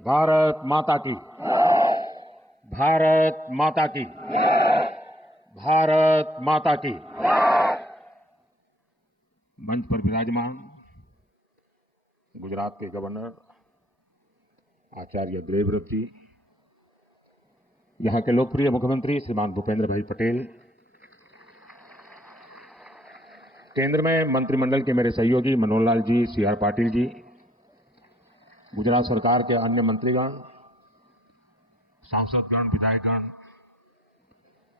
भारत माता की। भारत माता की। भारत माता की। मंच पर विराजमान गुजरात के गवर्नर आचार्य देवव्रत जी, यहां के लोकप्रिय मुख्यमंत्री श्रीमान भूपेंद्र भाई पटेल, केंद्र में मंत्रिमंडल के मेरे सहयोगी मनोहर लाल जी, सीआर पाटिल जी, गुजरात सरकार के अन्य मंत्रीगण, सांसदगण, विधायकगण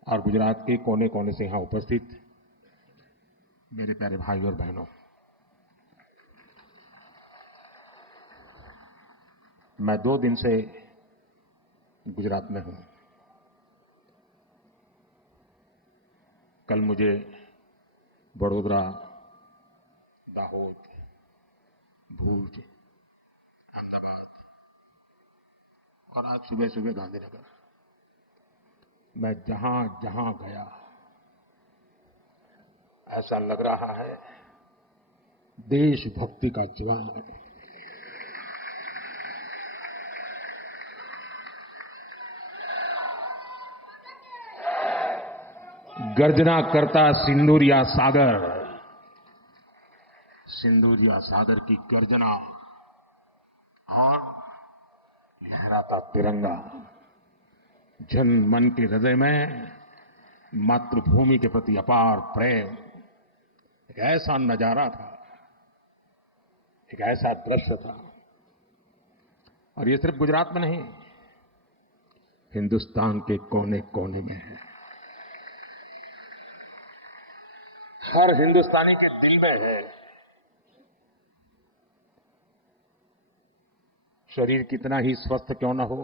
और गुजरात के कोने कोने से यहां उपस्थित मेरे प्यारे भाई और बहनों, मैं 2 दिन से गुजरात में हूं। कल मुझे वडोदरा, दाहोद, भूज, अहमदाबाद और आज सुबह सुबह गांधीनगर, मैं जहां जहां गया ऐसा लग रहा है देशभक्ति का ज्वाला है। गर्जना करता सिंदूरिया सागर, सिंदूरिया सागर की गर्जना और लहराता तिरंगा, जन मन के हृदय में मातृभूमि के प्रति अपार प्रेम, एक ऐसा नजारा था, एक ऐसा दृश्य था। और ये सिर्फ गुजरात में नहीं, हिंदुस्तान के कोने कोने में है, हर हिंदुस्तानी के दिल में है। शरीर कितना ही स्वस्थ क्यों न हो,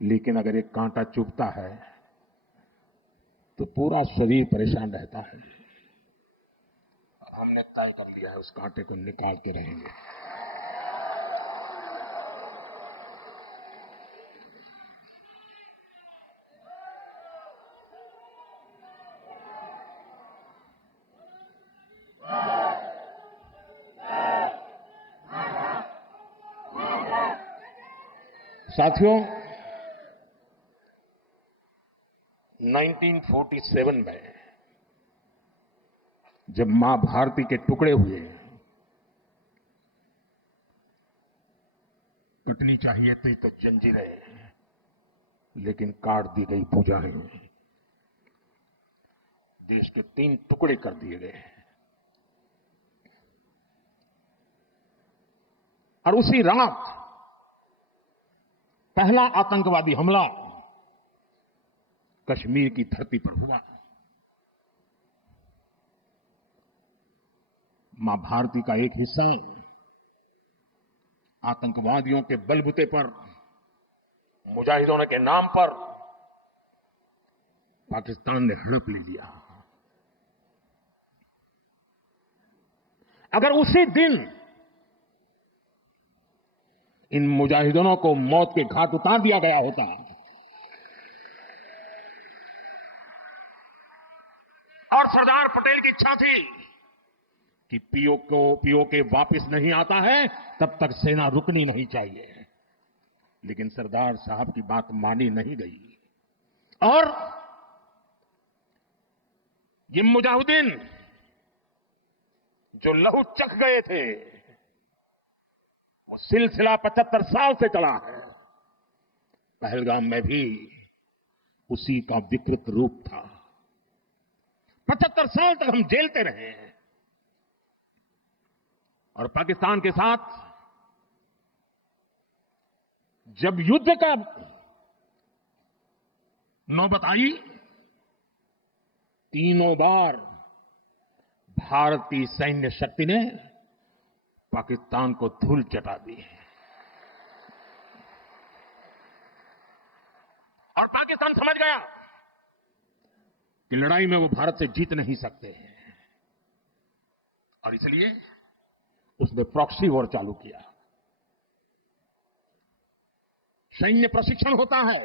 लेकिन अगर एक कांटा चुभता है तो पूरा शरीर परेशान रहता है। और हमने तय कर लिया है उस कांटे को निकाल के रहेंगे। साथियों, 1947 में जब मां भारती के टुकड़े हुए, टूटनी चाहिए थी तो जंजीरें, लेकिन काट दी गई भुजाएं, देश के 3 टुकड़े कर दिए गए। और उसी रात पहला आतंकवादी हमला कश्मीर की धरती पर हुआ। मां भारती का एक हिस्सा आतंकवादियों के बलबूते पर, मुजाहिदों के नाम पर पाकिस्तान ने हड़प ले लिया। अगर उसी दिन इन मुजाहिदों को मौत के घाट उतार दिया गया होता और सरदार पटेल की इच्छा थी कि पीओके वापस नहीं आता है तब तक सेना रुकनी नहीं चाहिए, लेकिन सरदार साहब की बात मानी नहीं गई और ये मुजाहिदीन जो लहू चख गए थे, वो सिलसिला 75 साल से चला है। पहलगाम में भी उसी का विकृत रूप था। 75 साल तक हम झेलते रहे हैं और पाकिस्तान के साथ जब युद्ध का नौबत आई, तीनों बार भारतीय सैन्य शक्ति ने पाकिस्तान को धूल चटा दी और पाकिस्तान समझ गया कि लड़ाई में वो भारत से जीत नहीं सकते हैं और इसलिए उसने प्रॉक्सी वॉर चालू किया। सैन्य प्रशिक्षण होता है,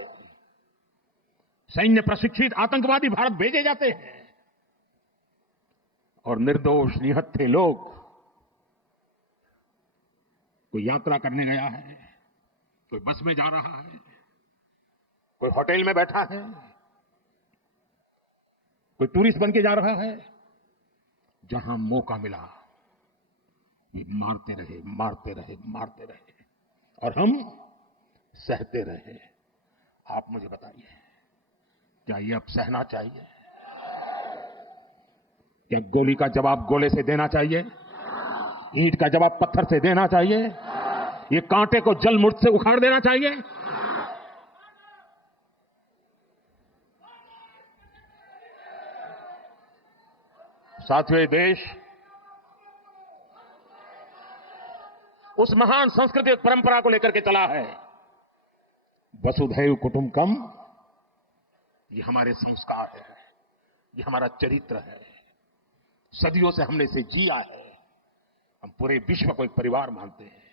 सैन्य प्रशिक्षित आतंकवादी भारत भेजे जाते हैं और निर्दोष निहत्थे लोग कोई यात्रा करने गया है, कोई बस में जा रहा है, कोई होटल में बैठा है, कोई टूरिस्ट बन के जा रहा है। जहां मौका मिला ये मारते रहे, मारते रहे, मारते रहे और हम सहते रहे। आप मुझे बताइए, क्या ये अब सहना चाहिए? क्या गोली का जवाब गोले से देना चाहिए? ईंट का जवाब पत्थर से देना चाहिए? ये कांटे को जल मुर्द से उखाड़ देना चाहिए? साथियों, ये देश उस महान सांस्कृतिक परंपरा को लेकर के चला है। वसुधैव कुटुंबकम, ये हमारे संस्कार है, ये हमारा चरित्र है। सदियों से हमने इसे जिया है। हम पूरे विश्व को एक परिवार मानते हैं।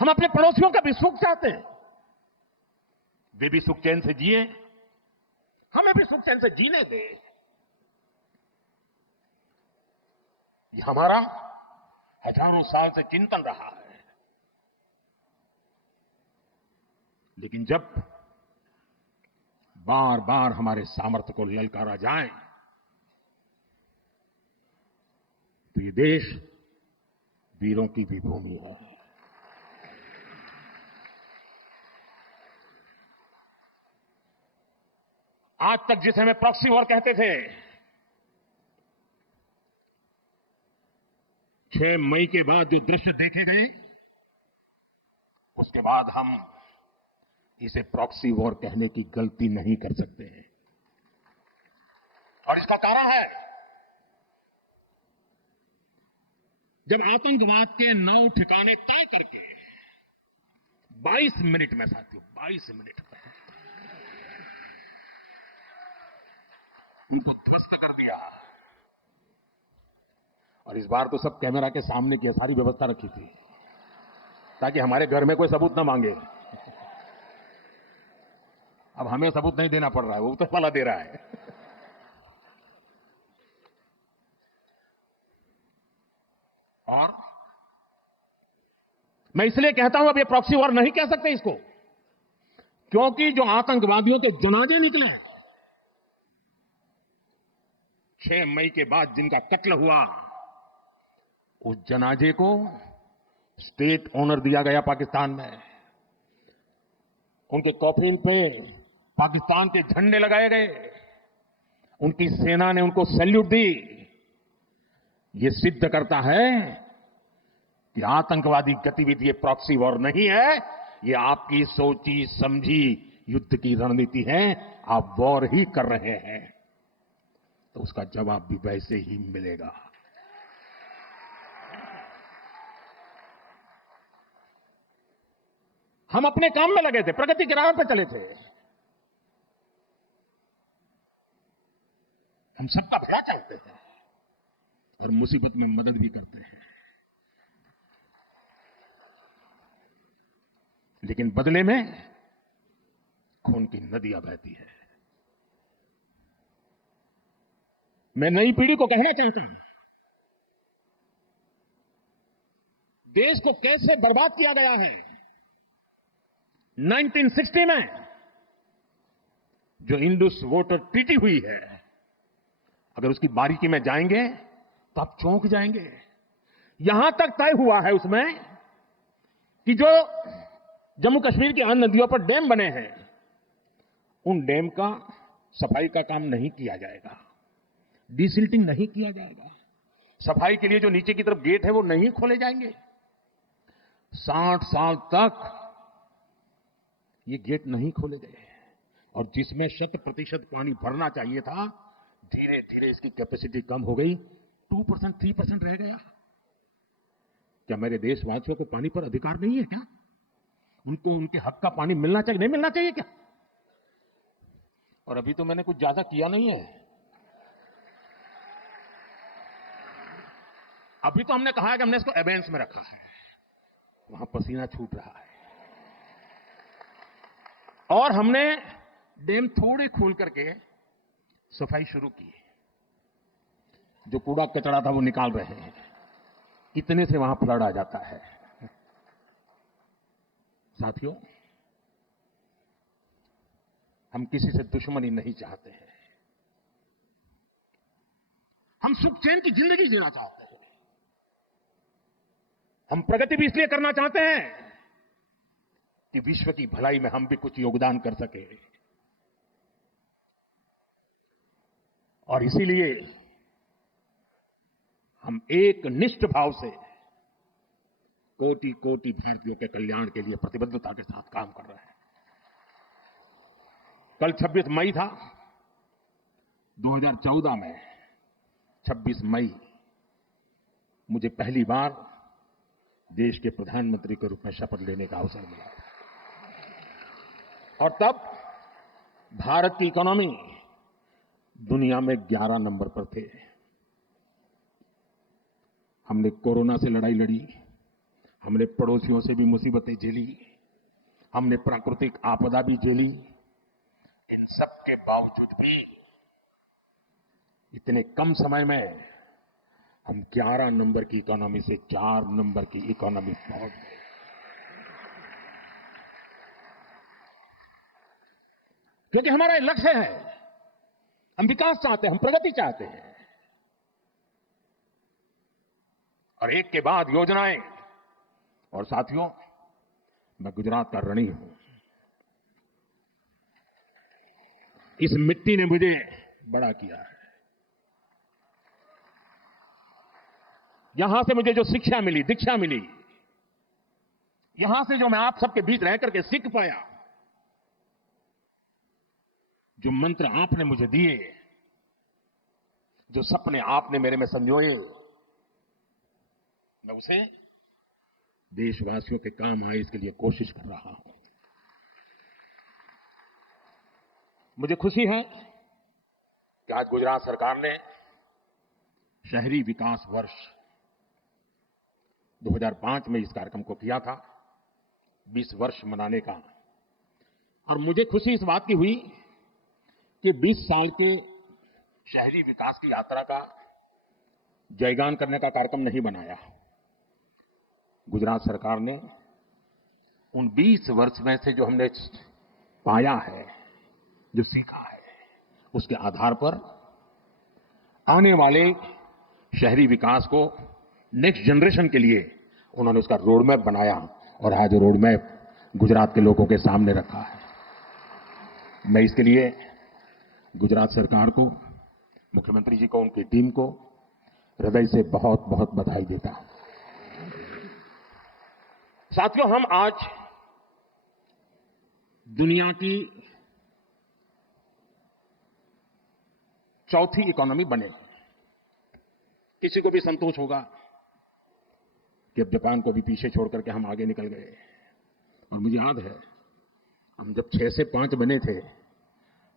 हम अपने पड़ोसियों का भी सुख चाहते हैं, वे भी सुख चैन से जिए, हमें भी सुख चैन से जीने दें। ये हमारा हजारों साल से चिंतन रहा है। लेकिन जब बार बार हमारे सामर्थ्य को ललकारा जाए तो ये देश वीरों की भी भूमि है। आज तक जिसे हमें प्रॉक्सी वॉर कहते थे, 6 मई के बाद जो दृश्य देखे गए, उसके बाद हम इसे प्रॉक्सी वॉर कहने की गलती नहीं कर सकते हैं। और इसका कारण है, जब आतंकवाद के 9 ठिकाने तय करके 22 मिनट में, साथियों 22 मिनट में उनको ध्वस्त कर दिया। और इस बार तो सब कैमरा के सामने की सारी व्यवस्था रखी थी ताकि हमारे घर में कोई सबूत ना मांगे। अब हमें सबूत नहीं देना पड़ रहा है, वो तो वाला दे रहा है। और मैं इसलिए कहता हूं अब ये प्रॉक्सी वॉर नहीं कह सकते इसको, क्योंकि जो आतंकवादियों के जनाजे निकले 6 मई के बाद जिनका कत्ल हुआ, उस जनाजे को स्टेट ऑनर दिया गया पाकिस्तान में। उनके कॉफिन पे पाकिस्तान के झंडे लगाए गए, उनकी सेना ने उनको सैल्यूट दी। ये सिद्ध करता है कि आतंकवादी गतिविधि ये प्रॉक्सी वॉर नहीं है, ये आपकी सोची समझी युद्ध की रणनीति है। आप वॉर ही कर रहे हैं तो उसका जवाब भी वैसे ही मिलेगा। हम अपने काम में लगे थे, प्रगति की राह पर चले थे, हम सबका भला चाहते हैं और मुसीबत में मदद भी करते हैं। लेकिन बदले में खून की नदियां बहती है। मैं नई पीढ़ी को कहना चाहता हूं, देश को कैसे बर्बाद किया गया है। 1960 में जो इंडस वाटर ट्रीटी हुई है, अगर उसकी बारीकी में जाएंगे तो आप चौंक जाएंगे। यहां तक तय हुआ है उसमें कि जो जम्मू कश्मीर की अन्य नदियों पर डैम बने हैं, उन डैम का सफाई का काम नहीं किया जाएगा, डिसिल्टिंग नहीं किया जाएगा। सफाई के लिए जो नीचे की तरफ गेट है वो नहीं खोले जाएंगे। 60 साल तक ये गेट नहीं खोले गए और जिसमें 100% पानी भरना चाहिए था, धीरे धीरे इसकी कैपेसिटी कम हो गई, 2%, 3% रह गया। क्या मेरे देशवासियों को पानी पर अधिकार नहीं है क्या? उनको उनके हक का पानी मिलना चाहिए, नहीं मिलना चाहिए क्या? और अभी तो मैंने कुछ ज्यादा किया नहीं है। अभी तो हमने कहा है कि हमने इसको एबेंस में रखा है, वहां पसीना छूट रहा है। और हमने डैम थोड़े खोल करके सफाई शुरू की, जो कूड़ा कचरा था वो निकाल रहे हैं। इतने से वहां फ्लड आ जाता है। साथियों, हम किसी से दुश्मनी नहीं चाहते हैं। हम सुख चैन की जिंदगी जीना चाहते हैं। हम प्रगति भी इसलिए करना चाहते हैं कि विश्व की भलाई में हम भी कुछ योगदान कर सके। और इसीलिए हम एक निष्ठ भाव से कोटि कोटि भारतीयों के कल्याण के लिए प्रतिबद्धता के साथ काम कर रहे हैं। कल 26 मई था। 2014 में 26 मई मुझे पहली बार देश के प्रधानमंत्री के रूप में शपथ लेने का अवसर मिला। और तब भारत की इकोनॉमी दुनिया में 11 नंबर पर थे। हमने कोरोना से लड़ाई लड़ी, हमने पड़ोसियों से भी मुसीबतें झेली, हमने प्राकृतिक आपदा भी झेली। इन सब के बावजूद भी इतने कम समय में हम 11 नंबर की इकोनॉमी से 4 नंबर की इकोनॉमी पहुंच गए। क्योंकि हमारा लक्ष्य है, हम विकास चाहते हैं, हम प्रगति चाहते हैं। और एक के बाद योजनाएं। और साथियों, मैं गुजरात का ऋणी हूं। इस मिट्टी ने मुझे बड़ा किया है। यहां से मुझे जो शिक्षा मिली, दीक्षा मिली, यहां से जो मैं आप सबके बीच रह करके सीख पाया, जो मंत्र आपने मुझे दिए, जो सपने आपने मेरे में संजोए, मैं उसे देशवासियों के काम आए इसके लिए कोशिश कर रहा हूं। मुझे खुशी है कि आज गुजरात सरकार ने शहरी विकास वर्ष 2005 में इस कार्यक्रम को किया था, 20 वर्ष मनाने का। और मुझे खुशी इस बात की हुई कि 20 साल के शहरी विकास की यात्रा का जयगान करने का कार्यक्रम नहीं बनाया। गुजरात सरकार ने उन 20 वर्ष में से जो हमने पाया है, जो सीखा है, उसके आधार पर आने वाले शहरी विकास को नेक्स्ट जनरेशन के लिए उन्होंने उसका रोड मैप बनाया। और आज रोड मैप गुजरात के लोगों के सामने रखा है। मैं इसके लिए गुजरात सरकार को, मुख्यमंत्री जी को, उनकी टीम को हृदय से बहुत बहुत बधाई देता हूं। साथियों, हम आज दुनिया की चौथी इकोनॉमी बने। किसी को भी संतोष होगा कि अब जापान को भी पीछे छोड़ करके हम आगे निकल गए। और मुझे याद है, हम जब 6 से 5 बने थे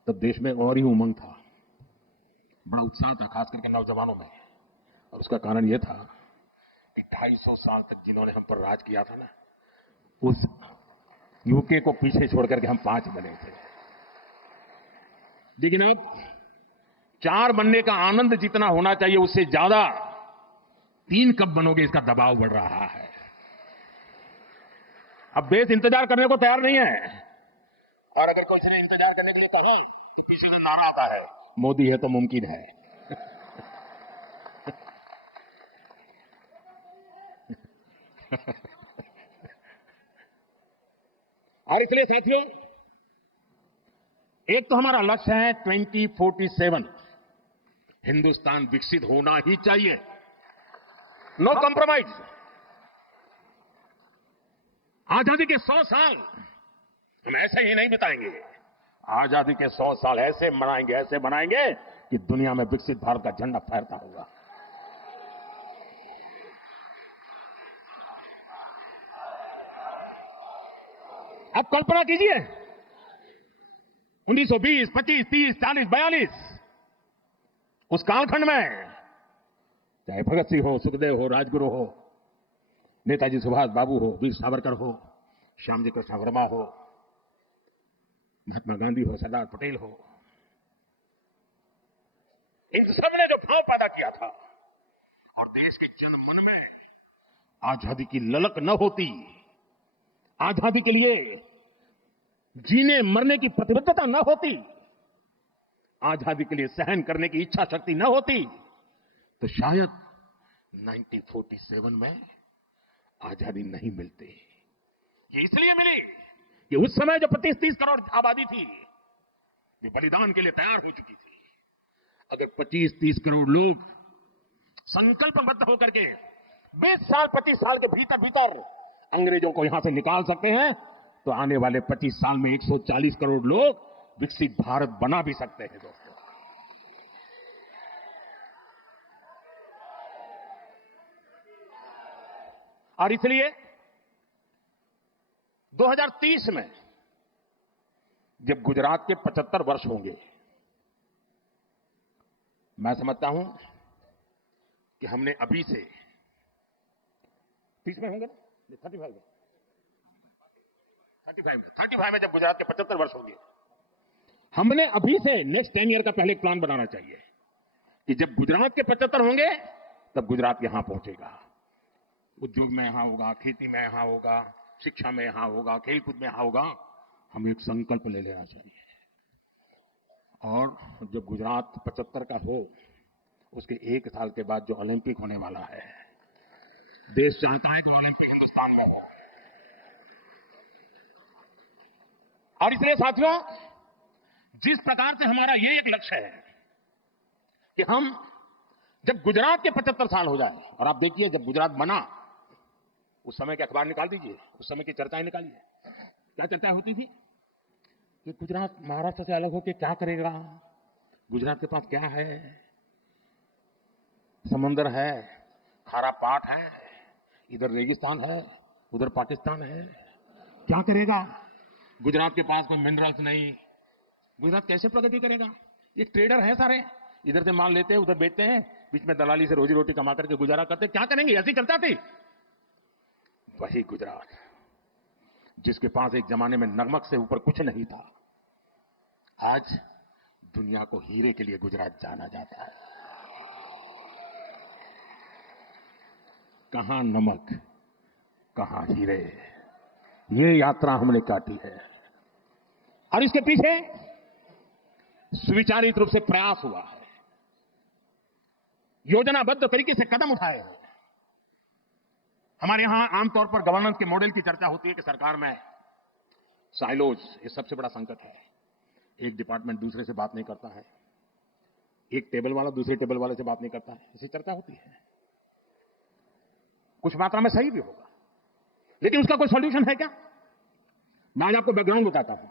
तब देश में और ही उमंग था, बड़ा उत्साह था, खास करके नौजवानों में। और उसका कारण यह था कि 250 साल तक जिन्होंने हम पर राज किया था ना, उस यूके को पीछे छोड़ करके हम 5 बने थे। लेकिन अब 4 बनने का आनंद जितना होना चाहिए, उससे ज्यादा 3 कब बनोगे इसका दबाव बढ़ रहा है। अब देश इंतजार करने को तैयार नहीं है। और अगर कोई ने इंतजार करने के लिए कहा तो पीछे से नारा आता है, मोदी है तो मुमकिन है। और इसलिए साथियों, एक तो हमारा लक्ष्य है 2047 हिंदुस्तान विकसित होना ही चाहिए, नो कॉम्प्रोमाइज। आजादी के 100 साल हम ऐसे ही नहीं बिताएंगे। आजादी के 100 साल ऐसे मनाएंगे, ऐसे बनाएंगे कि दुनिया में विकसित भारत का झंडा फहरता होगा। अब कल्पना कीजिए, 1920, 25, 30, 40, 42 उस कालखंड में चाहे भगत सिंह हो, सुखदेव हो, राजगुरु हो, नेताजी सुभाष बाबू हो, वीर सावरकर हो, श्यामजी कृष्ण वर्मा हो, महात्मा गांधी हो, सरदार पटेल हो, इन सब ने जो भाव पैदा किया था और देश के जनमन में आजादी की ललक न होती, आजादी के लिए जीने मरने की प्रतिबद्धता न होती, आजादी के लिए सहन करने की इच्छा शक्ति न होती, तो शायद 1947 में आजादी नहीं मिलती। ये इसलिए मिली कि उस समय जो 25-30 करोड़ आबादी थी, ये बलिदान के लिए तैयार हो चुकी थी। अगर 25-30 करोड़ लोग संकल्पबद्ध होकर के 20 साल 25 साल के भीतर भीतर अंग्रेजों को यहां से निकाल सकते हैं, तो आने वाले 25 साल में 140 करोड़ लोग विकसित भारत बना भी सकते हैं दोस्तों। और इसलिए 2030 में जब गुजरात के 75 वर्ष होंगे, मैं समझता हूं कि हमने अभी से 30 में होंगे ना, 35 में जब गुजरात के 75 वर्ष होंगे, हमने अभी से नेक्स्ट 10 ईयर का पहले एक प्लान बनाना चाहिए कि जब गुजरात के 75 होंगे तब गुजरात यहां पहुंचेगा। उद्योग में यहां होगा, खेती में यहां होगा, शिक्षा में यहां होगा, खेलकूद में यहां होगा। हमें एक संकल्प ले लेना चाहिए। और जब गुजरात 75 का हो, उसके 1 साल के बाद जो ओलंपिक होने वाला है, देश चाहता है कि ओलंपिक हिंदुस्तान में हो। और इसलिए साथियों, जिस प्रकार से हमारा ये एक लक्ष्य है कि हम जब गुजरात के 75 साल हो जाए, और आप देखिए जब गुजरात बना उस समय के अखबार निकाल दीजिए, उस समय की चर्चाएं निकालिए, क्या चर्चा होती थी कि गुजरात महाराष्ट्र से अलग होकर क्या करेगा, गुजरात के पास क्या है, समंदर है, खारा पाट है, इधर रेगिस्तान है, उधर पाकिस्तान है, क्या करेगा, गुजरात के पास कोई मिनरल्स नहीं, गुजरात कैसे प्रगति करेगा। ये ट्रेडर है सारे, इधर से माल लेते हैं, उधर बेचते हैं, बीच में दलाली से रोजी रोटी कमा करके गुजारा करते, क्या करेंगे, ऐसी चर्चा थी। वही गुजरात जिसके पास एक जमाने में नमक से ऊपर कुछ नहीं था, आज दुनिया को हीरे के लिए गुजरात जाना जाता है। कहां नमक, कहां हीरे, ये यात्रा हमने काटी है। और इसके पीछे सुविचारित रूप से प्रयास हुआ है, योजनाबद्ध तरीके से कदम उठाए हैं। हमारे यहां आमतौर पर गवर्नेंस के मॉडल की चर्चा होती है कि सरकार में साइलोज, ये सबसे बड़ा संकट है। एक डिपार्टमेंट दूसरे से बात नहीं करता है, एक टेबल वाला दूसरे टेबल वाले से बात नहीं करता है, ऐसी चर्चा होती है। कुछ मात्रा में सही भी होगा, लेकिन उसका कोई सॉल्यूशन है क्या? मैं आज आपको बैकग्राउंड बताता हूं।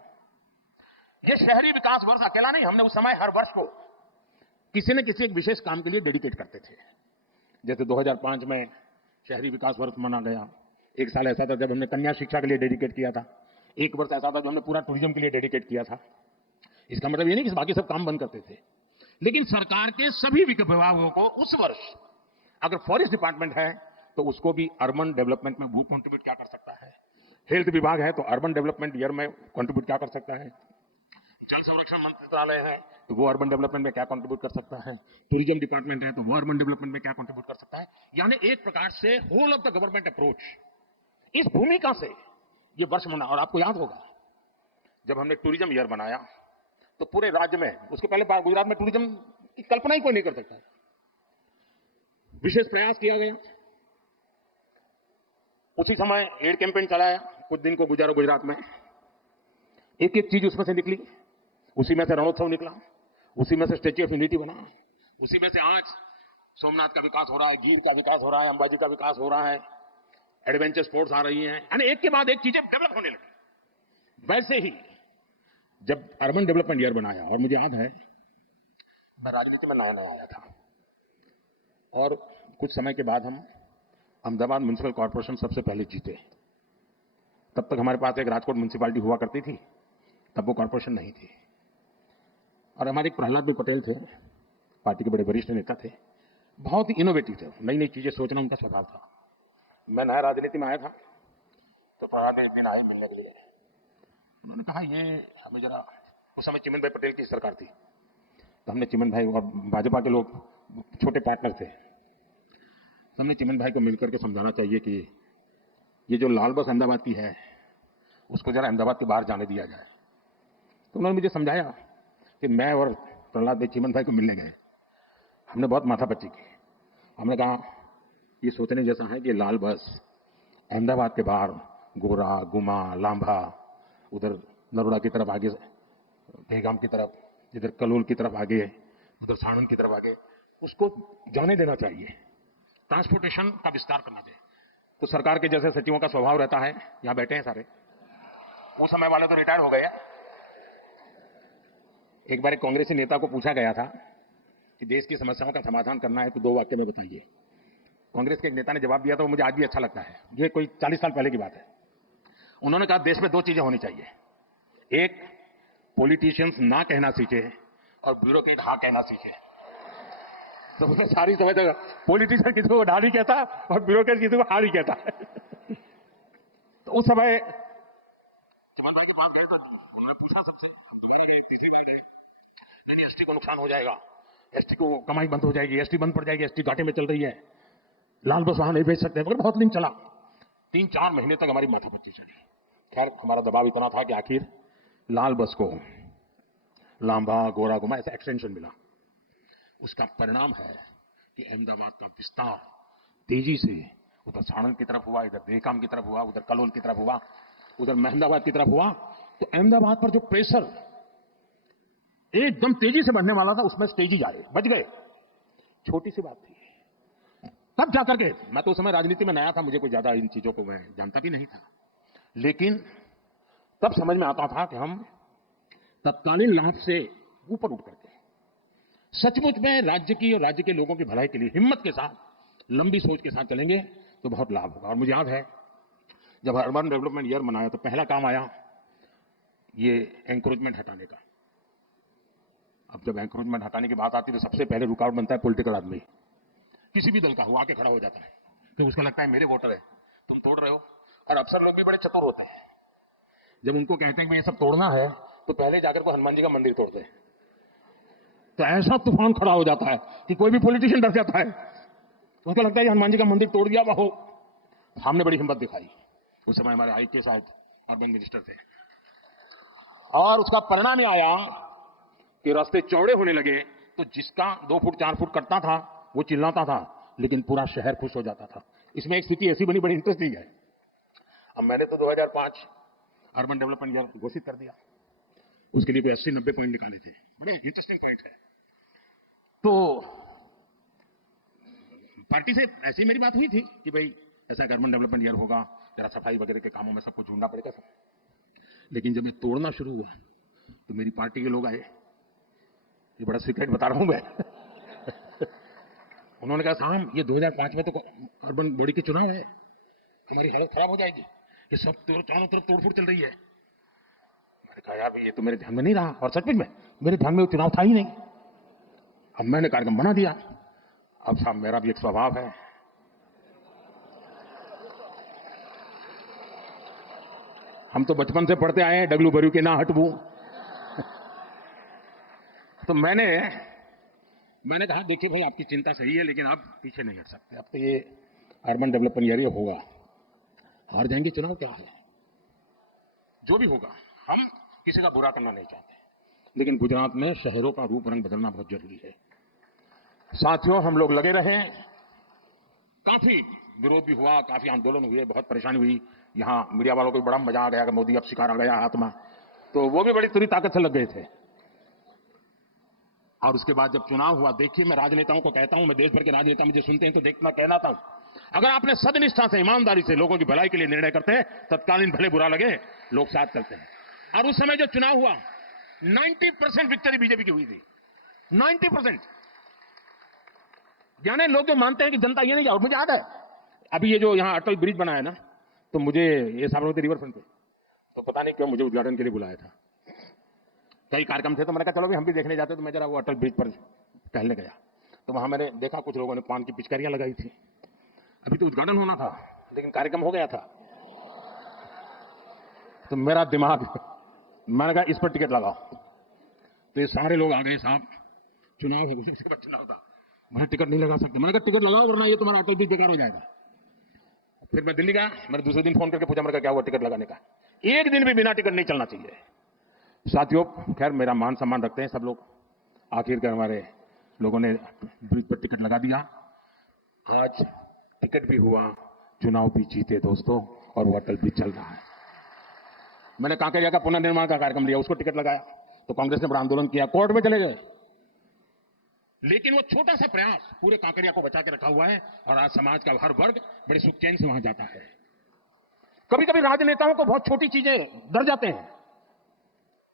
यह शहरी विकास वर्ष अकेला नहीं, हमने उस समय हर वर्ष को किसी न किसी एक विशेष काम के लिए डेडिकेट करते थे। जैसे 2005 में शहरी विकास वर्ष मना गया। एक साल ऐसा था जब हमने कन्या शिक्षा के लिए डेडिकेट किया था। एक वर्ष ऐसा था जो हमने पूरा टूरिज्म के लिए डेडिकेट किया था। इसका मतलब ये नहीं कि बाकी सब काम बंद करते थे, लेकिन सरकार के सभी विभागों को उस वर्ष अगर फॉरेस्ट डिपार्टमेंट है तो उसको भी अर्बन डेवलपमेंट में वो कंट्रीब्यूट क्या कर सकता है, हेल्थ विभाग है तो अर्बन डेवलपमेंट ईयर में कंट्रीब्यूट क्या कर सकता है, जल संरक्षण मंत्रालय है तो वो अर्बन डेवलपमेंट में क्या कंट्रीब्यूट कर सकता है, टूरिज्म डिपार्टमेंट है तो वो अर्बन डेवलपमेंट में क्या कंट्रीब्यूट कर सकता है। यानी एक प्रकार से whole of the government approach, इस भूमिका से ये वर्ष मना। और आपको याद होगा जब हमने टूरिज्म ईयर बनाया तो पूरे राज्य में, उसके पहले गुजरात में टूरिज्म की कल्पना ही कोई नहीं कर सकता, विशेष प्रयास किया गया। उसी समय एड कैंपेन चलाया, कुछ दिन को गुजारो गुजरात में, एक एक चीज उसमें से निकली। उसी में से रणोत्सव निकला, उसी में से स्टैच्यू ऑफ यूनिटी बना, उसी में से आज सोमनाथ का विकास हो रहा है, गिर का विकास हो रहा है, अंबाजी का विकास हो रहा है, एडवेंचर स्पोर्ट्स आ रही हैं, यानी एक के बाद एक चीजें डेवलप होने लगी। वैसे ही जब अर्बन डेवलपमेंट ईयर बनाया, और मुझे याद है मैं राजनीति में नया नया आया था, और कुछ समय के बाद हम अहमदाबाद म्युनिसिपल कॉर्पोरेशन सबसे पहले जीते। तब तक हमारे पास एक राजकोट म्युनिसिपालिटी हुआ करती थी, तब वो कॉर्पोरेशन नहीं थी। और हमारे एक प्रहलाद भाई पटेल थे, पार्टी के बड़े वरिष्ठ नेता थे, बहुत ही इनोवेटिव थे, नई नई चीजें सोचना उनका स्वभाव था। मैं नया राजनीति में आया था तो प्रहलाद भाई एक दिन आए मिलने के लिए। उन्होंने कहा ये हमें जरा, उस समय चिमन भाई पटेल की सरकार थी, तो हमने चिमन भाई और भाजपा के लोग छोटे पार्टनर थे, हमने चिमन भाई को मिलकर के समझाना चाहिए कि ये जो लाल बस अहमदाबाद की है उसको जरा अहमदाबाद के बाहर जाने दिया जाए। तो उन्होंने मुझे समझाया कि मैं और प्रहलाद भाई चीमन भाई को मिलने गए। हमने बहुत माथापच्ची की। हमने कहा ये सोचने जैसा है कि लाल बस अहमदाबाद के बाहर गोरा, गुमा, लांभा, उधर नरोड़ा की तरफ आगे, बेहगाम की तरफ, इधर कलोल की तरफ आगे, उधर साणंद की तरफ आगे, उसको जाने देना चाहिए, ट्रांसपोर्टेशन का विस्तार करना चाहिए। तो सरकार के जैसे सचिवों का स्वभाव रहता है, यहां बैठे हैं सारे, वो समय वाले तो रिटायर हो गए। एक बार एक कांग्रेसी नेता को पूछा गया था कि देश की समस्याओं का समाधान करना है तो 2 वाक्य में बताइए। कांग्रेस के एक नेता ने जवाब दिया था, वो मुझे आज भी अच्छा लगता है, ये कोई 40 साल पहले की बात है। उन्होंने कहा देश में 2 चीजें होनी चाहिए, एक पॉलिटिशियंस ना कहना सीखे और ब्यूरोक्रेट हाँ कहना सीखे। तो मुझे सारी समझ है, पॉलिटिशियन किसी को ढाली कहता और ब्यूरोक्रेट किसी को हारी कहता। तो उस समय चमन भाई के पास बैठ कर मैं पूछा सबसे, तुम्हारा एक तीसरी बात है, यदि एसटी को नुकसान हो जाएगा, एसटी को कमाई बंद हो जाएगी, एसटी बंद पड़ जाएगी, एसटी घाटे में चल रही है, लाल बस वहां नहीं भेज सकते, मगर बहुत दिन चला। 3-4 महीने तक हमारी माथापच्ची चली। खैर हमारा दबाव इतना था कि आखिर लाल बस को लांबा, गोरा, गुमा ऐसा एक्सटेंशन मिला। उसका परिणाम है कि अहमदाबाद का विस्तार तेजी से उधर साणंद की तरफ हुआ, इधर बेहगाम की तरफ हुआ, उधर कलोल की तरफ हुआ, उधर महमदाबाद की तरफ हुआ। तो अहमदाबाद पर जो प्रेशर एकदम तेजी से बढ़ने वाला था, उसमें तेजी जा रही, बच गए। छोटी सी बात थी। तब जाकर के, मैं तो उस समय राजनीति में नया था, मुझे कोई ज्यादा इन चीजों को मैं जानता भी नहीं था, लेकिन तब समझ में आता था कि हम तत्कालीन लाभ से ऊपर उठ करके सचमुच में राज्य की और राज्य के लोगों की भलाई के लिए हिम्मत के साथ, लंबी सोच के साथ चलेंगे तो बहुत लाभ होगा। और मुझे याद है जब अर्बन डेवलपमेंट ईयर मनाया तो पहला काम आया ये एंक्रोचमेंट हटाने का। अब जब एंक्रोचमेंट हटाने की बात आती है तो सबसे पहले रुकावट बनता है पॉलिटिकल आदमी, किसी भी दल का वो आके खड़ा हो जाता है, तो उसको लगता है मेरे वोटर है, तुम तोड़ रहे हो। और अफसर लोग भी बड़े चतुर होते हैं, जब उनको कहते हैं कि ये सब तोड़ना है तो पहले जाकर को हनुमान जी का मंदिर तोड़ते हैं। तो ऐसा तूफान खड़ा हो जाता है कि कोई भी पॉलिटिशियन डर जाता है, उसको लगता है हनुमान जी का मंदिर तोड़ दिया वो। हमने बड़ी हिम्मत दिखाई। उस समय हमारे आई के साथ अर्बन मिनिस्टर थे, और उसका परिणाम यह आया कि रास्ते चौड़े होने लगे, तो जिसका 2 फुट 4 फुट कटता था वो चिल्लाता था, लेकिन पूरा शहर खुश हो जाता था। इसमें एक स्थिति ऐसी बनी, बड़ी इंटरेस्टिंग है। अब मैंने तो 2005 अर्बन डेवलपमेंट ईयर घोषित कर दिया, उसके लिए कोई 80-90 पॉइंट निकाले थे, बड़े इंटरेस्टिंग पॉइंट है। तो पार्टी से ऐसी मेरी बात हुई थी कि भाई ऐसा अर्बन डेवलपमेंट ईयर होगा, जरा सफाई वगैरह के कामों में सबको ढूंढना पड़ेगा सब। लेकिन जब मैं तोड़ना शुरू हुआ तो मेरी पार्टी के लोग आए, ये बड़ा सीक्रेट बता रहा हूं मैं। उन्होंने कहा साहब ये 2005 में तो अर्बन बॉडी के चुनाव है, हमारी हालत खराब हो जाएगी, ये सब चारों तरफ तोड़फोड़ चल रही है। मैंने कहा यार ये तो मेरे ध्यान में नहीं रहा, और सचमुच में मेरे ध्यान में वो चुनाव था ही नहीं। अब मैंने कार्यक्रम बना दिया। अब साहब मेरा भी एक स्वभाव है, हम तो बचपन से पढ़ते आए हैं डगलू बरू के ना हटबू। तो मैंने कहा देखिए भाई आपकी चिंता सही है, लेकिन आप पीछे नहीं हट सकते। अब तो ये अर्बन डेवलपमेंट एरिया होगा, हार जाएंगे चुनाव क्या है, जो भी होगा, हम किसी का बुरा करना नहीं चाहते, लेकिन गुजरात में शहरों का रूप रंग बदलना बहुत जरूरी है। साथियों हम लोग लगे रहे, काफी विरोध भी हुआ, काफी आंदोलन हुए, बहुत परेशानी हुई। यहां मीडिया वालों को बड़ा मजा आ गया कि मोदी अब शिकार आ गया हाथ में, तो वो भी बड़ी पूरी ताकत से लग गए थे। और उसके बाद जब चुनाव हुआ, देखिए मैं राजनेताओं को कहता हूं, मैं देश भर के राजनेता मुझे सुनते हैं तो देखना कहलाता हूं, अगर आपने सदनिष्ठा से ईमानदारी से लोगों की भलाई के लिए निर्णय करते हैं, तत्कालीन भले बुरा लगे लोग साथ चलते हैं। और उस समय जो चुनाव हुआ 90% विक्ट्री बीजेपी की हुई थी, 90%। यानी लोग जो मानते हैं कि जनता ये नहीं, और मुझे याद है अभी ये जो यहां अटल ब्रिज बना है ना, तो मुझे ये साबरमती रिवर फ्रंट पे, तो पता नहीं क्यों मुझे उद्घाटन के लिए बुलाया था। कई कार्यक्रम थे तो मैंने कहा चलो भी हम भी देखने जाते, तो मैं जरा वो अटल ब्रिज पर टहलने गया, तो वहां मैंने देखा कुछ लोगों ने पान की पिचकारियां लगाई थी। अभी तो उद्घाटन होना था, लेकिन कार्यक्रम हो गया था। तो मेरा दिमाग, मैंने कहा इस पर टिकट लगाओ। तो ये सारे लोग आ गए, साहब चुनाव है, उसी का चुनाव था, मैंने टिकट नहीं लगा सकते। मैंने कहा टिकट लगाओ वरना ये तुम्हारा अटल ब्रिज बेकार हो जाएगा। फिर मैं दिल्ली गया, मैंने दूसरे दिन फोन करके पूछा, मैंने कहा क्या हुआ टिकट लगाने का, एक दिन भी बिना टिकट नहीं चलना चाहिए। साथियों, खैर मेरा मान सम्मान रखते हैं सब लोग, आखिरकार हमारे लोगों ने ब्रिज पर टिकट लगा दिया, आज टिकट भी हुआ, चुनाव भी जीते दोस्तों, और वो अटल भी चल रहा है। मैंने कांकरिया का पुनर्निर्माण का कार्यक्रम लिया, उसको टिकट लगाया तो कांग्रेस ने बड़ा आंदोलन किया, कोर्ट में चले गए, लेकिन वो छोटा सा प्रयास पूरे कांकरिया को बचा के रखा हुआ है और आज समाज का हर वर्ग बड़े सुख चैन से वहां जाता है। कभी कभी राजनेताओं को बहुत छोटी चीजें डर जाते हैं।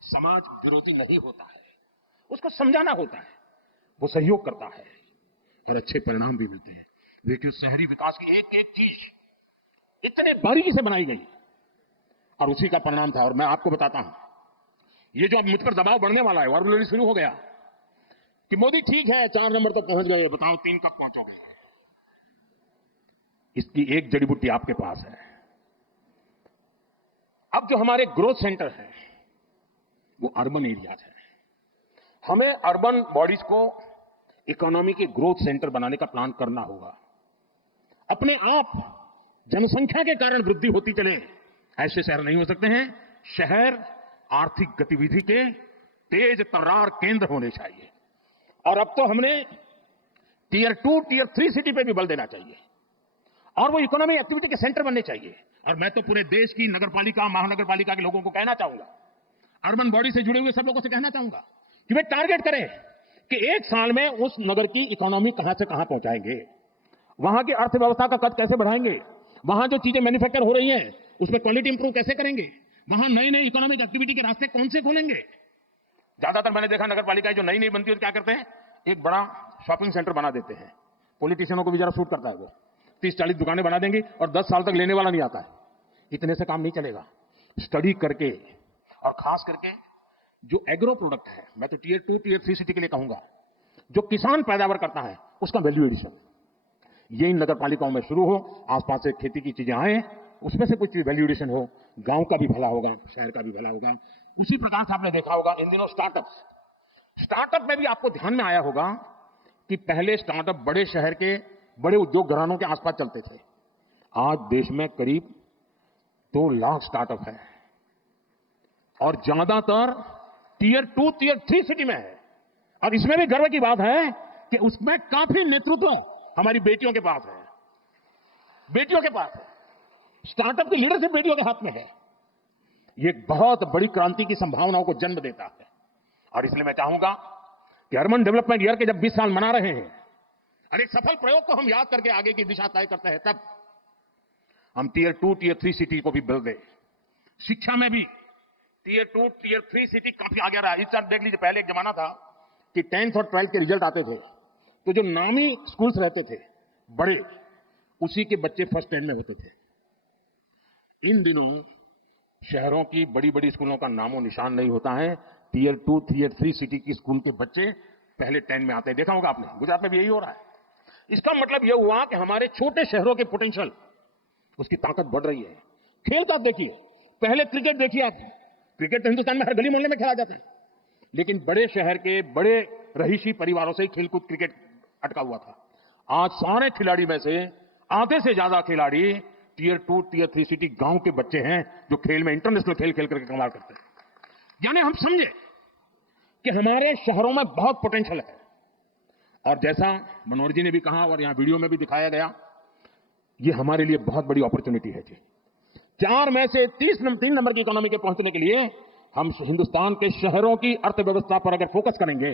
समाज विरोधी नहीं होता है, उसको समझाना होता है, वो सहयोग करता है और अच्छे परिणाम भी मिलते हैं। देखिए, शहरी विकास की एक एक चीज इतने बारीकी से बनाई गई और उसी का परिणाम था। और मैं आपको बताता हूं, ये जो अब मुझ पर दबाव बढ़ने वाला है, ऑलरेडी शुरू हो गया कि मोदी ठीक है 4 नंबर तक पहुंच गए, बताओ 3 कब पहुंचोगे। इसकी एक जड़ी बूटी आपके पास है। अब जो हमारे ग्रोथ सेंटर है वो अर्बन एरियाज है। हमें अर्बन बॉडीज को इकोनॉमी के ग्रोथ सेंटर बनाने का प्लान करना होगा। अपने आप जनसंख्या के कारण वृद्धि होती चले, ऐसे शहर नहीं हो सकते हैं। शहर आर्थिक गतिविधि के तेज तर्रार केंद्र होने चाहिए। और अब तो हमने टियर 2, टियर 3 सिटी पे भी बल देना चाहिए और वो इकोनॉमिक एक्टिविटी के सेंटर बनने चाहिए। और मैं तो पूरे देश की नगरपालिका, महानगरपालिका के लोगों को कहना चाहूंगा, अर्बन बॉडी से जुड़े हुए सब लोगों से कहना चाहूंगा कि वे टारगेट करें कि 1 साल में उस नगर की इकोनॉमी कहां से कहां पहुंचाएंगे, वहां की अर्थव्यवस्था का कद कैसे बढ़ाएंगे, वहां जो चीजें मैन्युफैक्चर हो रही हैं उसमें क्वालिटी इंप्रूव कैसे करेंगे, वहां नई नई इकोनॉमिक एक्टिविटी के रास्ते कौन से खोलेंगे। ज्यादातर मैंने देखा नगरपालिकाएं जो नई नई बनती है क्या करते हैं, एक बड़ा शॉपिंग सेंटर बना देते हैं। पॉलिटिशियनों को भी जरा सूट करता है, वो 30-40 दुकानें बना देंगी और 10 साल तक लेने वाला नहीं आता है। इतने से काम नहीं चलेगा। स्टडी करके, और खास करके जो एग्रो प्रोडक्ट है, मैं तो टियर 2, टियर 3 सिटी के लिए कहूंगा, जो किसान पैदावार करता है उसका वैल्यू एडिशन ये इन नगरपालिकाओं में शुरू हो। आसपास से खेती की चीजें आए, उसमें से कुछ वैल्यू एडिशन हो, गांव का भी भला होगा, शहर का भी भला होगा। उसी प्रकार से आपने देखा होगा इन दिनों स्टार्टअप में भी आपको ध्यान में आया होगा कि पहले स्टार्टअप बड़े शहर के बड़े उद्योग घरानों के आसपास चलते थे। आज देश में करीब 2 लाख स्टार्टअप है और ज्यादातर टियर 2, टियर 3 सिटी में है। और इसमें भी गर्व की बात है कि उसमें काफी नेतृत्व हमारी बेटियों के पास है। बेटियों के पास है, स्टार्टअप की लीडरशिप बेटियों के हाथ में है। ये एक बहुत बड़ी क्रांति की संभावनाओं को जन्म देता है। और इसलिए मैं चाहूंगा कि अर्बन डेवलपमेंट ईयर के जब 20 साल मना रहे हैं और एक सफल प्रयोग को हम याद करके आगे की दिशा तय करते हैं, तब हम टियर 2, टियर 3 सिटी को भी बल दें। शिक्षा में भी टियर 2, टियर 3 सिटी काफी आगे रहा। इस साल देख लीजिए, पहले एक जमाना था कि 10th और 12th के रिजल्ट आते थे तो जो नामी स्कूल्स रहते थे बड़े, उसी के बच्चे फर्स्ट 10 में होते थे। इन दिनों शहरों की बड़ी बड़ी स्कूलों का नामो निशान नहीं होता है। टियर 2, टियर 3 सिटी की स्कूल के बच्चे पहले 10 में आते हैं। देखा होगा आपने, गुजरात में भी यही हो रहा है। इसका मतलब यह हुआ कि हमारे छोटे शहरों के पोटेंशियल, उसकी ताकत बढ़ रही है। खेल का आप देखिए, पहले क्रिकेट देखिए आप, क्रिकेट तो हिंदुस्तान में हर गली मोहल्ले में खेला जाता है, लेकिन बड़े शहर के बड़े रहीशी परिवारों से खेलकूद क्रिकेट अटका हुआ था। आज सारे खिलाड़ी में से आधे से ज्यादा खिलाड़ी टियर 2, टियर 3 सिटी गांव के बच्चे हैं जो खेल में इंटरनेशनल खेल खेल करके कमाल करते हैं। यानी हम समझे कि हमारे शहरों में बहुत पोटेंशियल है। और जैसा मनोहर जी ने भी कहा और यहां वीडियो में भी दिखाया गया, ये हमारे लिए बहुत बड़ी अपॉर्चुनिटी है जी। 4 में से 3 नंबर की इकोनॉमी के पहुंचने के लिए हम हिंदुस्तान के शहरों की अर्थव्यवस्था पर अगर फोकस करेंगे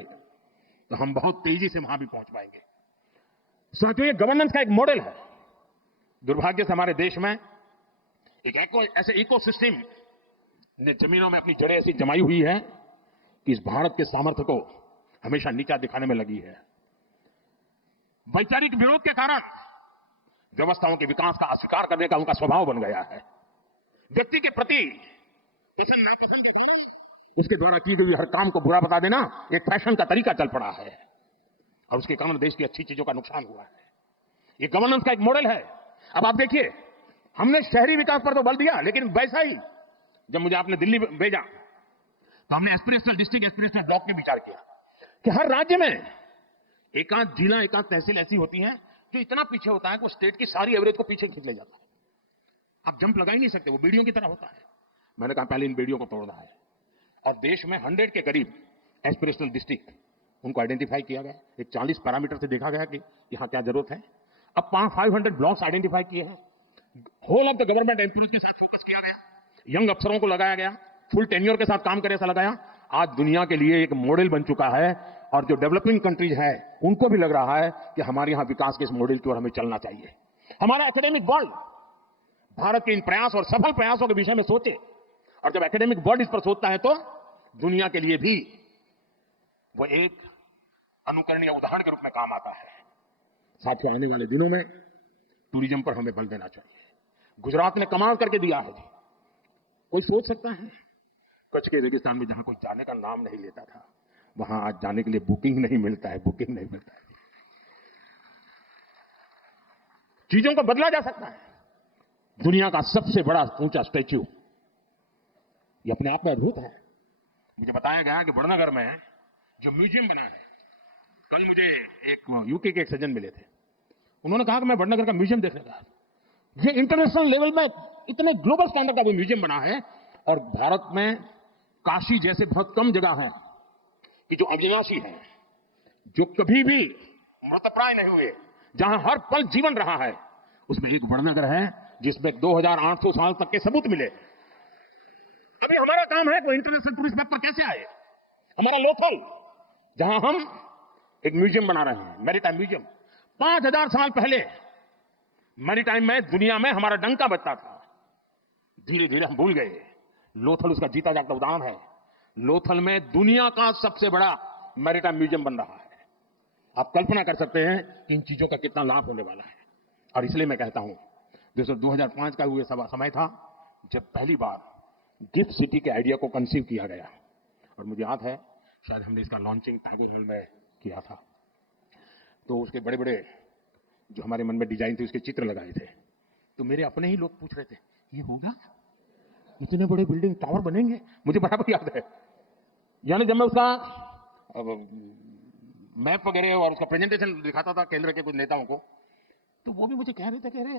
तो हम बहुत तेजी से वहां भी पहुंच पाएंगे। साथियों, ये गवर्नेंस का एक मॉडल है। दुर्भाग्य से हमारे देश में एक ऐसे इकोसिस्टम ने जमीनों में अपनी जड़ें ऐसी जमाई हुई है कि इस भारत के सामर्थ्य को हमेशा नीचा दिखाने में लगी है। वैचारिक विरोध के कारण व्यवस्थाओं के विकास का अस्वीकार करने का उनका स्वभाव बन गया है। व्यक्ति के प्रति पसंद नापसंद के कारण उसके द्वारा की गई हर काम को बुरा बता देना एक फैशन का तरीका चल पड़ा है और उसके कारण देश की अच्छी चीजों का नुकसान हुआ है। ये गवर्नेंस का एक मॉडल है। अब आप देखिए, हमने शहरी विकास पर तो बल दिया, लेकिन वैसा ही जब मुझे आपने दिल्ली भेजा तो हमने एस्पिरेशनल डिस्ट्रिक्ट, एस्पिरेशनल ब्लॉक में विचार किया कि हर राज्य में एकांत जिला, एकांत तहसील ऐसी होती है जो इतना पीछे होता है कि वो स्टेट की सारी एवरेज को पीछे खींच ले जाता है। आप जंप लगा ही नहीं सकते, वो बीड़ियों की तरह होता है। मैंने कहा पहले इन बेड़ियों को तोड़ना है। और देश में 100 के करीब एस्पिरेशनल डिस्ट्रिक्ट उनको आइडेंटिफाई किया गया। एक 40 पैरामीटर से देखा गया कि यहां क्या जरूरत है। अब 500 ब्लॉक्स आइडेंटिफाई किए हैं। Whole of the government employees के साथ फोकस किया गया, यंग अफसरों को लगाया गया, फुल टेन्योर के साथ काम करे ऐसा लगाया। आज दुनिया के लिए एक मॉडल बन चुका है और जो डेवलपिंग कंट्रीज है उनको भी लग रहा है कि हमारे यहां विकास के इस मॉडल की ओर हमें चलना चाहिए। हमारा एकेडमिक वर्ल्ड भारत के इन प्रयास और सफल प्रयासों के विषय में सोचे, और जब एकेडमिक वर्ल्ड इस पर सोचता है तो दुनिया के लिए भी वो एक अनुकरणीय उदाहरण के रूप में काम आता है। साथियों, आने वाले दिनों में टूरिज्म पर हमें बल देना चाहिए। गुजरात ने कमाल करके दिया है। कोई सोच सकता है कच्छ के रेगिस्तान में जहां कोई जाने का नाम नहीं लेता था, वहां आज जाने के लिए बुकिंग नहीं मिलता है, बुकिंग नहीं मिलता है। चीजों को बदला जा सकता है। दुनिया का सबसे बड़ा ऊंचा स्टैच्यू, ये अपने आप में अद्भुत है। मुझे बताया गया कि बड़नगर में जो म्यूजियम बना है, कल मुझे एक यूके के एक सज्जन मिले थे, उन्होंने कहा कि मैं बड़नगर का म्यूजियम देखने गया। ये इंटरनेशनल लेवल में इतने ग्लोबल स्टैंडर्ड का वो म्यूजियम बना है, और भारत में काशी जैसे बहुत कम जगह है कि जो अविनाशी है, जो कभी भी मृतप्राय नहीं हुए, जहां हर पल जीवन रहा है, उसमें एक बड़नगर है जिसमें 2800 साल तक के सबूत मिले। अभी हमारा काम है कि इंटरनेशनल टूरिस्ट मैप पर कैसे आए। हमारा लोथल, जहां हम एक म्यूजियम बना रहे हैं, मैरीटाइम म्यूजियम, 5000 साल पहले मैरीटाइम में दुनिया में हमारा डंका बजता था। धीरे धीरे हम भूल गए। लोथल उसका जीता जागता उदाहरण है। लोथल में दुनिया का सबसे बड़ा मैरीटाइम म्यूजियम बन रहा है। आप कल्पना कर सकते हैं कि इन चीजों का कितना लाभ होने वाला है। और इसलिए मैं कहता हूं, 2005 का हुए समय था जब पहली बार गिफ्ट सिटी के आइडिया को कंसीव किया गया। और मुझे याद है शायद हमने इसका लॉन्चिंग टैगोर हॉल में किया था। तो उसके बड़े बड़े जो हमारे मन में डिजाइन थे उसके चित्र लगाए थे। तो मेरे अपने ही लोग पूछ रहे थे, ये होगा, इतने बड़े बिल्डिंग टावर बनेंगे? मुझे बराबर याद है। यानी जब मैं उसका मैप वगैरह और उसका प्रेजेंटेशन दिखाता था केंद्र के कुछ नेताओं को, तो वो भी मुझे कह रहे थे, कह रहे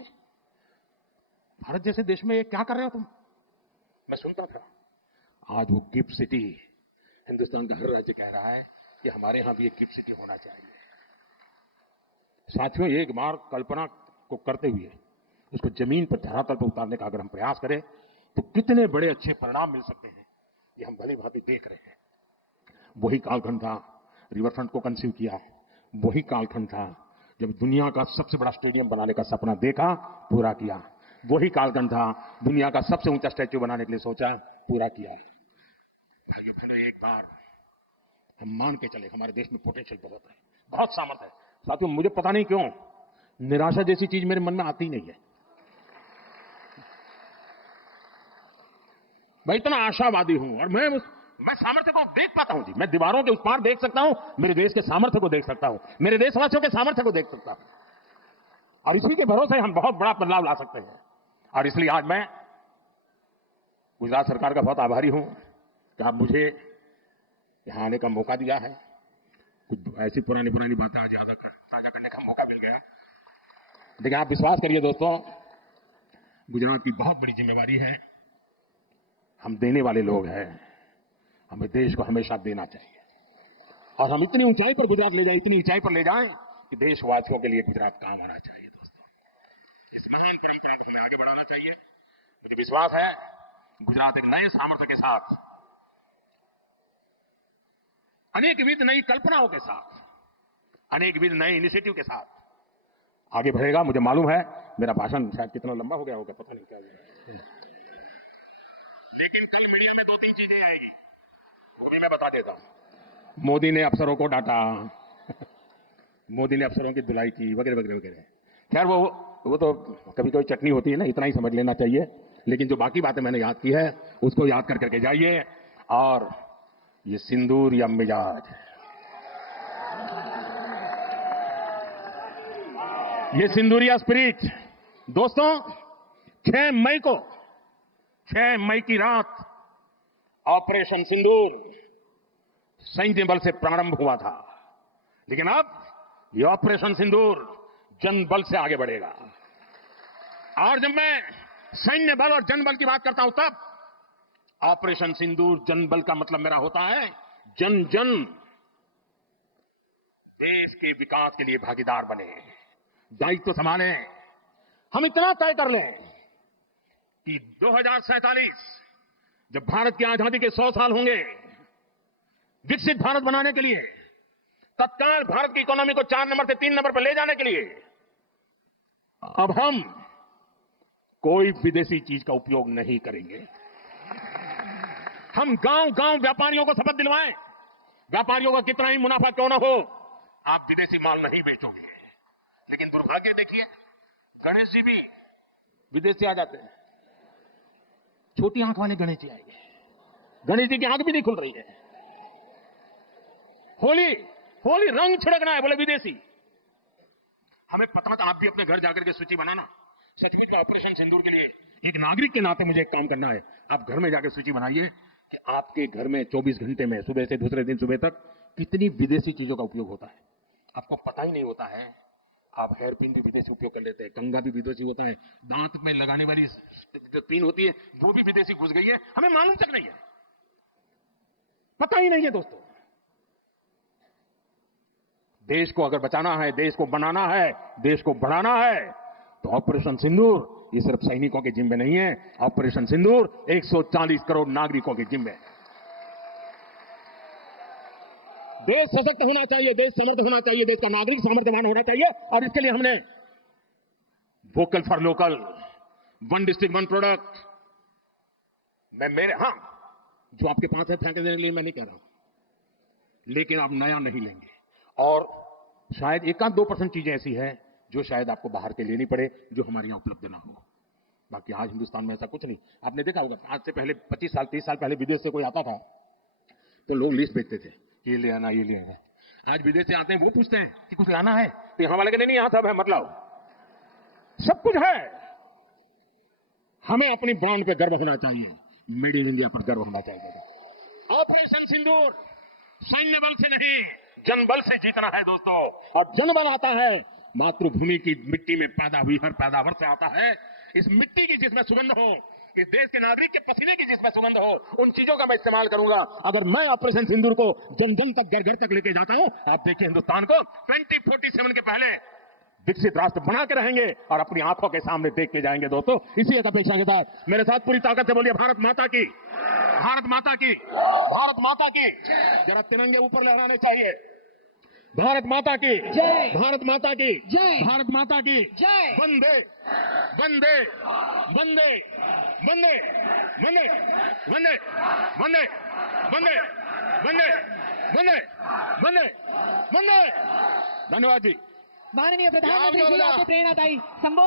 भारत जैसे देश में ये क्या कर रहे हो तुम। मैं सुनता था। आज वो गिफ्ट सिटी, हिंदुस्तान का हर राज्य कह रहा है कि हमारे यहां भी एक गिफ्ट सिटी होना चाहिए। साथियों, एक बार कल्पना को करते हुए उसको जमीन पर, धरातल पर उतारने का अगर हम प्रयास करें तो कितने बड़े अच्छे परिणाम मिल सकते हैं, ये हम भली भांति देख रहे हैं। वही कालखंड था, रिवर फ्रंट को कंसीव किया। वही कालखंड था जब दुनिया का सबसे बड़ा स्टेडियम बनाने का सपना देखा, पूरा किया। वही कालखंड था दुनिया का सबसे ऊंचा स्टैच्यू बनाने के लिए सोचा, पूरा किया। भाइयों बहनों, एक बार हम मान के चले हमारे देश में पोटेंशियल बहुत है, बहुत सामर्थ्य है। साथियों, मुझे पता नहीं क्यों निराशा जैसी चीज मेरे मन में आती नहीं है। मैं इतना आशावादी हूं और मैं सामर्थ्य को देख पाता हूं जी। मैं दीवारों के उस पार देख सकता हूं, मेरे देश के सामर्थ्य को देख सकता हूं, मेरे देशवासियों के सामर्थ्य को देख सकता हूं, और इसी के भरोसे हम बहुत बड़ा बदलाव ला सकते हैं। और इसलिए आज मैं गुजरात सरकार का बहुत आभारी हूं कि आप मुझे यहां आने का मौका दिया है। कुछ ऐसी पुरानी बातें आज याद ताजा करने का मौका मिल गया। देखिए, आप विश्वास करिए दोस्तों, गुजरात की बहुत बड़ी जिम्मेवारी है। हम देने वाले लोग हैं, हमें देश को हमेशा देना चाहिए, और हम इतनी ऊंचाई पर गुजरात ले जाएं, इतनी ऊंचाई पर ले जाएं कि देशवासियों के लिए गुजरात काम आना चाहिए। दोस्तों, इस महान परंपरा को हमें आगे बढ़ाना चाहिए। मुझे विश्वास है गुजरात एक नए सामर्थ्य के साथ, अनेकविध नई कल्पनाओं के साथ, अनेकविध नए इनिशिएटिव के साथ आगे बढ़ेगा। मुझे मालूम है मेरा भाषण शायद कितना लंबा हो गया होगा, पता नहीं क्या हुआ, लेकिन कल मीडिया में 2-3 चीजें आएगी, वो भी मैं बता देता हूं। मोदी ने अफसरों को डांटा, मोदी ने अफसरों की धुलाई की, वगैरह वगैरह वगैरह। खैर वो तो कभी कभी चटनी होती है ना, इतना ही समझ लेना चाहिए। लेकिन जो बाकी बातें मैंने याद की है उसको याद कर करके जाइए। और ये सिंदूर या मिजाज, ये सिंदूरिया स्पिरिट, दोस्तों 6 मई की रात ऑपरेशन सिंदूर सैन्य बल से प्रारंभ हुआ था, लेकिन अब ये ऑपरेशन सिंदूर जन बल से आगे बढ़ेगा। और जब मैं सैन्य बल और जन बल की बात करता हूं, तब ऑपरेशन सिंदूर जनबल का मतलब मेरा होता है जन जन देश के विकास के लिए भागीदार बने, दायित्व संभालें। हम इतना तय कर लें कि 2047 जब भारत की आजादी के 100 साल होंगे, विकसित भारत बनाने के लिए, तत्काल भारत की इकोनॉमी को 4 नंबर से 3 नंबर पर ले जाने के लिए अब हम कोई विदेशी चीज का उपयोग नहीं करेंगे। हम गांव गांव व्यापारियों को शपथ दिलवाएं, व्यापारियों का कितना ही मुनाफा क्यों ना हो, आप विदेशी माल नहीं बेचोगे। लेकिन दुर्भाग्य देखिए, गणेश जी भी विदेश से आ जाते हैं। छोटी आंख वाले गणेश जी आएंगे, गणेश जी की आंख भी नहीं खुल रही है। होली होली रंग छिड़कना है, बोले विदेशी। हमें पता था, आप भी अपने घर जाकर के सूची बनाना। सचमुच में ऑपरेशन सिंदूर के लिए एक नागरिक के नाते मुझे एक काम करना है। आप घर में जाकर सूची बनाइए कि आपके घर में 24 घंटे में सुबह से दूसरे दिन सुबह तक कितनी विदेशी चीजों का उपयोग होता है। आपको पता ही नहीं होता है। आप हेयर पिन भी विदेशी उपयोग कर लेते हैं, कंघा भी विदेशी होता है, दांत में लगाने वाली जो पिन होती है वो भी विदेशी घुस गई है, हमें मालूम तक नहीं है, पता ही नहीं है। दोस्तों, देश को अगर बचाना है, देश को बनाना है, देश को बढ़ाना है, तो ऑपरेशन सिंदूर ये सिर्फ सैनिकों के जिम्मे नहीं है। ऑपरेशन सिंदूर 140 करोड़ नागरिकों के जिम्मे। देश सशक्त होना चाहिए, देश समर्थ होना चाहिए, देश का नागरिक सामर्थ्यवान होना चाहिए। और इसके लिए हमने vocal for local, one district one product, जो आपके पास है फेंक देने के लिए मैं नहीं कह रहा हूं, लेकिन आप नया नहीं लेंगे। और शायद 1-2% चीजें ऐसी हैं जो शायद आपको बाहर के लेनी पड़े, जो हमारे यहां उपलब्ध ना हो। बाकी आज हिंदुस्तान में ऐसा कुछ नहीं। आपने देखा होगा, आज से पहले 25 साल 30 साल पहले विदेश से कोई आता था तो लोग लिस्ट भेजते थे, ये ले आना, ये ले आना। आज विदेश से आते हैं, वो पूछते हैं कि कुछ लाना है, तो यहां वाले के नहीं, यहां सब है, मतलब सब कुछ है। हमें अपनी ब्रांड पे गर्व होना चाहिए, मेड इन इंडिया पर गर्व होना चाहिए। ऑपरेशन सिंदूर सैन्य बल से नहीं, जनबल से जीतना है दोस्तों। और जनबल आता है मातृभूमि की मिट्टी में पैदा हुई हर पैदावार से आता है। इस मिट्टी की जिसमें सुगंध हो, इस देश के नागरिक के पसीने की जिसमें सुगंध हो, उन चीजों का मैं इस्तेमाल करूंगा। अगर मैं ऑपरेशन सिंदूर को जन जन तक, घर घर तक लेके जाता हूं, आप देखिए हिंदुस्तान को 2047 के पहले विकसित राष्ट्र बना के रहेंगे और अपनी आंखों के सामने देख के जाएंगे। दोस्तों, इसी एक अपेक्षा के साथ मेरे साथ पूरी ताकत से बोलिए, भारत माता की, भारत माता की, भारत माता की। जरा तिरंगे ऊपर लहराने चाहिए। भारत माता की जय, भारत माता की जय, भारत माता की जय। वंदे वंदे वंदे वंदे वंदे वंदे वंदे वंदे वंदे वंदे वंदे वंदे। धन्यवाद जी। माननीय प्रधानमंत्री जी, आपके प्रेरणादायी संबोधन